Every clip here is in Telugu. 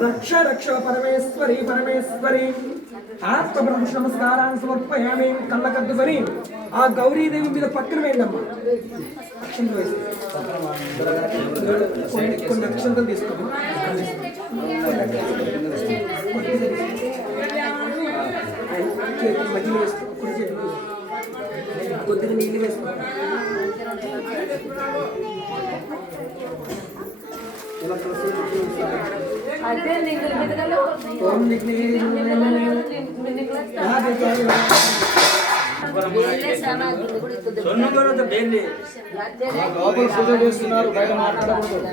रक्ष रक्ष परमेश्वरी परमेश्वरी आत्मप्रदर्शन नमस्कारान् समर्पयामि कल्लकद्दुबरी आ गौरी देवी మీద పక్కన వేయండమ్మా అక్షంతలు వేసి కొన్ని అక్షంతలు తీసుకోమ్మా చేతులు మధ్యలో వేసుకో కుడి చేతులు కొద్దిగా నీళ్ళు వేసుకో ఓం చేస్తున్నారు బయట మాట్లాడకూడదు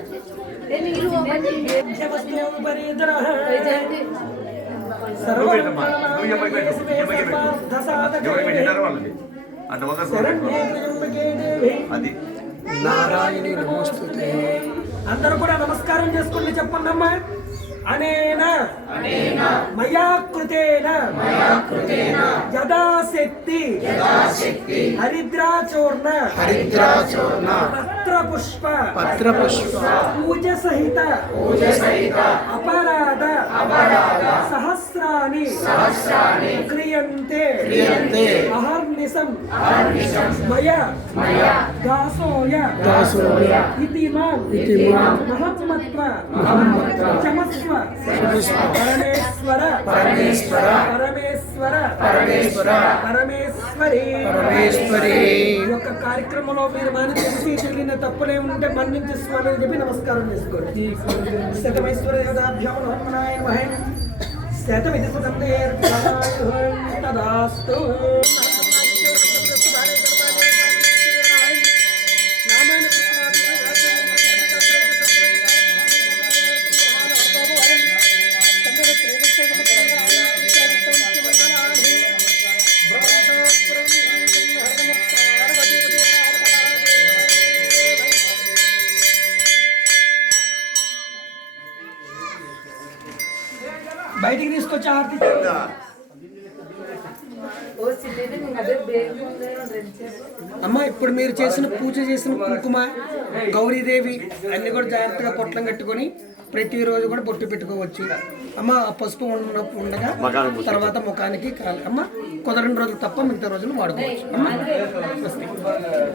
నారాయణి నమస్తుతే అందరూ కూడా నమస్కారం చేసుకోండి చెప్పండి అమ్మా అనేన మయా కృతేన యదాశక్తి హరిద్రాచూర్ణ పత్రపుష్ప పూజ సహిత అపరాధ సహస్రాని క్రియంతే అహర్నిశం మయా దాసోయ ఇతి మాం మహత్మత్వ చమస్వ పరమేశ్వర పరమేశ్వర పరమేశ్వర పరమేశ్వర పరమేశ్వరి పరమేశ్వరి యొక్క కార్యక్రమంలో మీరు మన తెలిసి తెలియని తప్పులే ఉంటే మన్నించి స్వామి చెప్పి నమస్కారం చేసుకోండి శతమైశ్వర దేవతాభ్యాం నమః మహేం శతమితి తదాస్తు బయటికి తీసుకొచ్చి ఆర్తి అమ్మ ఇప్పుడు మీరు చేసిన పూజ చేసిన కుంకుమ గౌరీదేవి అన్ని కూడా జాగ్రత్తగా పొట్లం కట్టుకొని ప్రతిరోజు కూడా బొట్టు పెట్టుకోవచ్చు అమ్మ ఆ పసుపు ఉండగా తర్వాత ముఖానికి అమ్మ కుదరని రోజులు తప్ప మిగతా రోజులు వాడుకోవచ్చు అమ్మ.